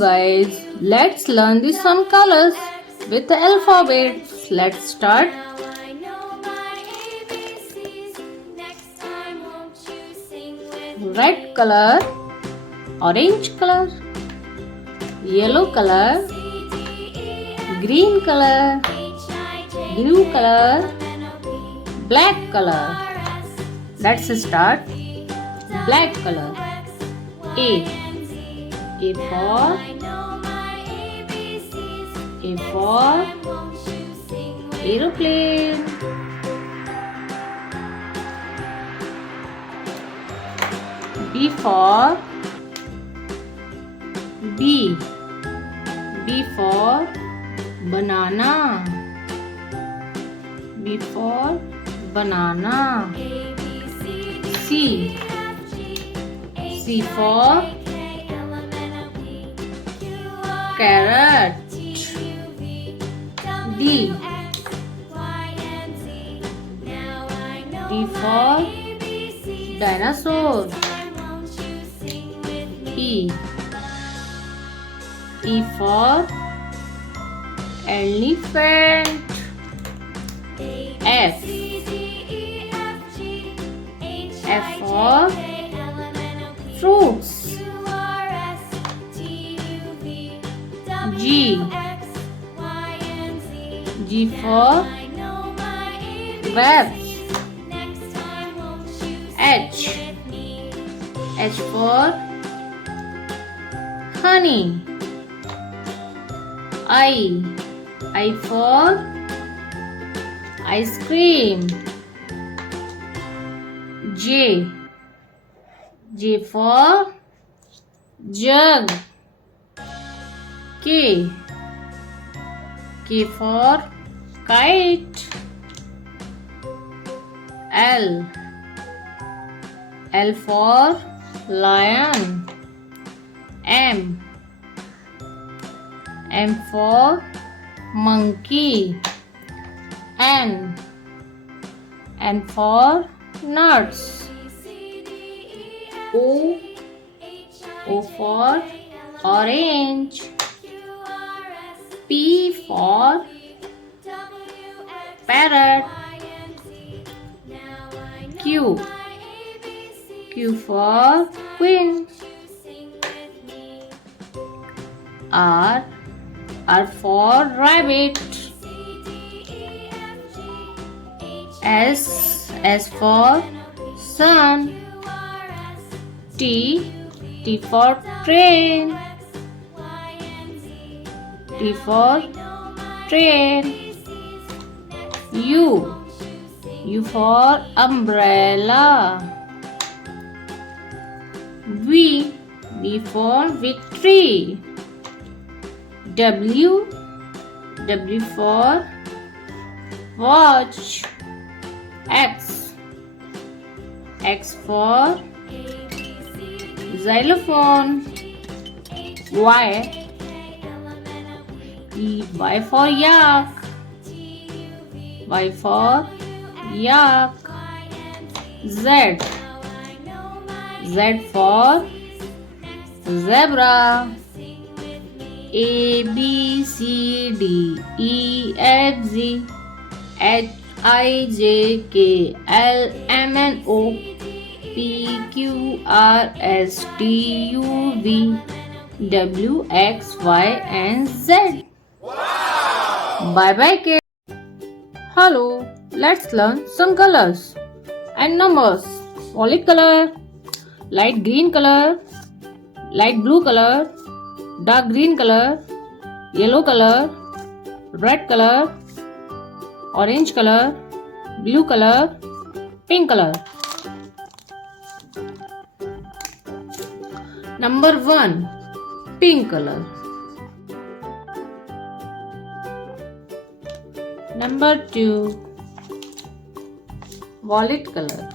guys, let's learn the some colors with the alphabets. Let's start. Red color, orange color, yellow color, green color, blue color, black color. Let's start. Black color. A for aeroplane. B for banana. B for banana. C for carrot. D for dinosaur. E for elephant. F for fruits. G for web. H for honey. I for ice cream. J for jug. K for kite. L for lion. M for monkey. N for nuts. O for orange. P for parrot. Q for queen. R for rabbit. S for sun. T for train. T for train. U for umbrella. V for victory. W for watch. X for xylophone. Y for yak. Y for yak. Z for zebra. ABCD EFGHIJKLMNO PQRSTUVWXYZ. Bye bye kids. Hello, let's learn some colors and numbers. Solid color, light green color, light blue color, dark green color, yellow color, red color, orange color, blue color, pink color. Number 1, pink color. Number 2, violet color.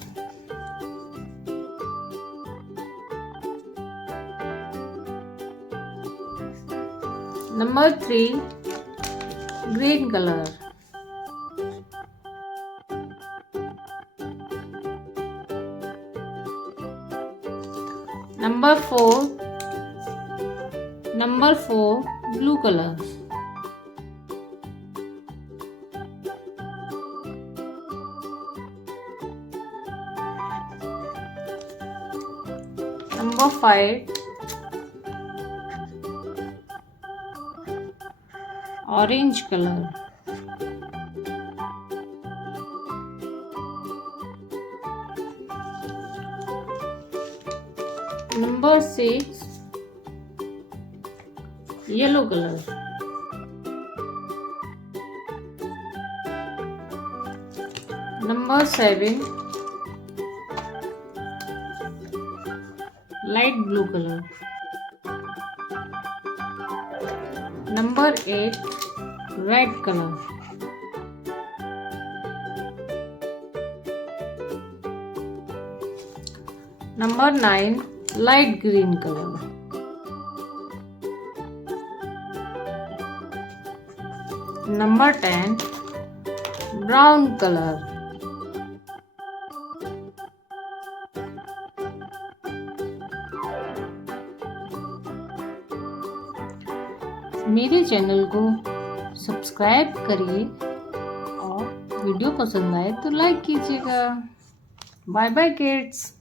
Number 3, green color. Number 4, Number 4. Blue color. Number 5. Orange color. Number 6. Yellow color. Number 7. Light blue color. Number 8. Red color. Number 9. Light green color. Number 10. Brown color. मेरे channel को subscribe करिए और video पसंद आए तो like कीजिएगा। Bye bye kids.